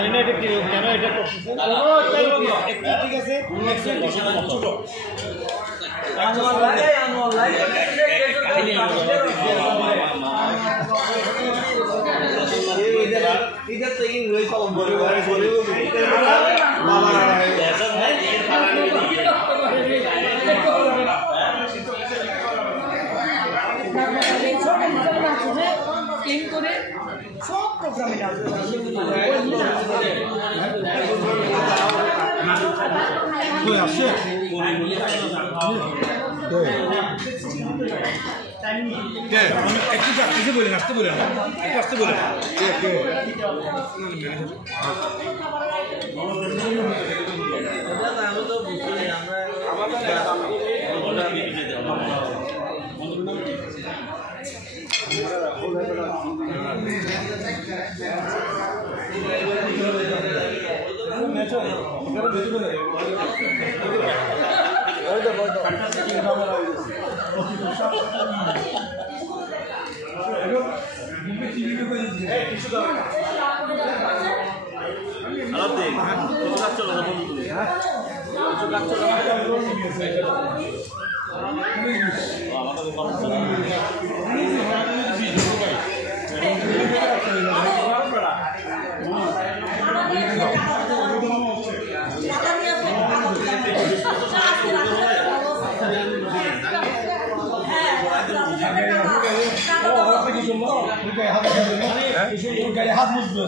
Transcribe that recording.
জানি না এটা কেন এটা করতেছেন ঠিক আছে ছোট इधर तो इन वही सब बोले क्लीन करे सब प्रोग्रामे कोई আসছে কে একটু আসতে বলেন একটু আসতে বলেন কে আমি তো বুঝি হাত মুছবে